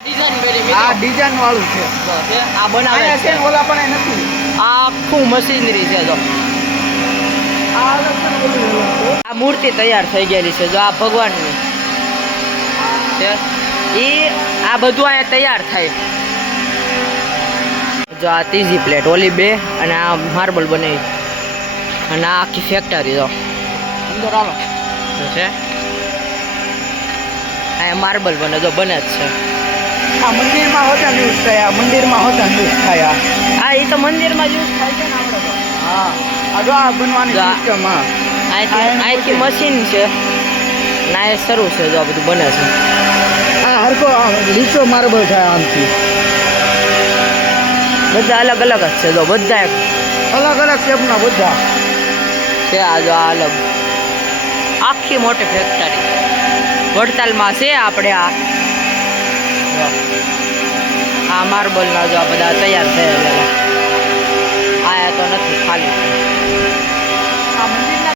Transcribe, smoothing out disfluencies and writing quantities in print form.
આ ડિઝાઇન વાળું છે. આ બનાવે છે ઓલા પણ નથી. આ આખું મશીનરી છે જો આ અલગ છે ને ઓલું અલગ છે. આ મૂર્તિ તૈયાર થઈ ગયેલી છે જો આ ભગવાનની છે એ આ બધું અહીંયા તૈયાર થાય જો આ ત્રીજી પ્લેટ ઓલી બે અને આ માર્બલ બને અને આ આખી ફેક્ટરી જો અંદર આવો છે અહીંયા માર્બલ બને જો બને જ છે આ મંદિરમાં હોતા યુઝ થયા મંદિરમાં હોતા યુઝ થયા. હા એ તો મંદિરમાં યુઝ થાય છે ને આપણે તો હા આ જો આ બનવાની જો આ. સિસ્ટમ. હા અહીંથી મશીન છે ના એ શરૂ છે જો આ બધું બને છે આ હરકો લીસો માર્બલ થાય આમથી. બધા અલગ અલગ જ છે જો બધા અલગ અલગ શેપના બધા છે આ જો આ અલગ આખી મોટી ફેક્ટરી વડતાલમાં છે આપણે આ માર્બલના જો આ બધા તૈયાર થયેલા આયા તો નથી ખાલી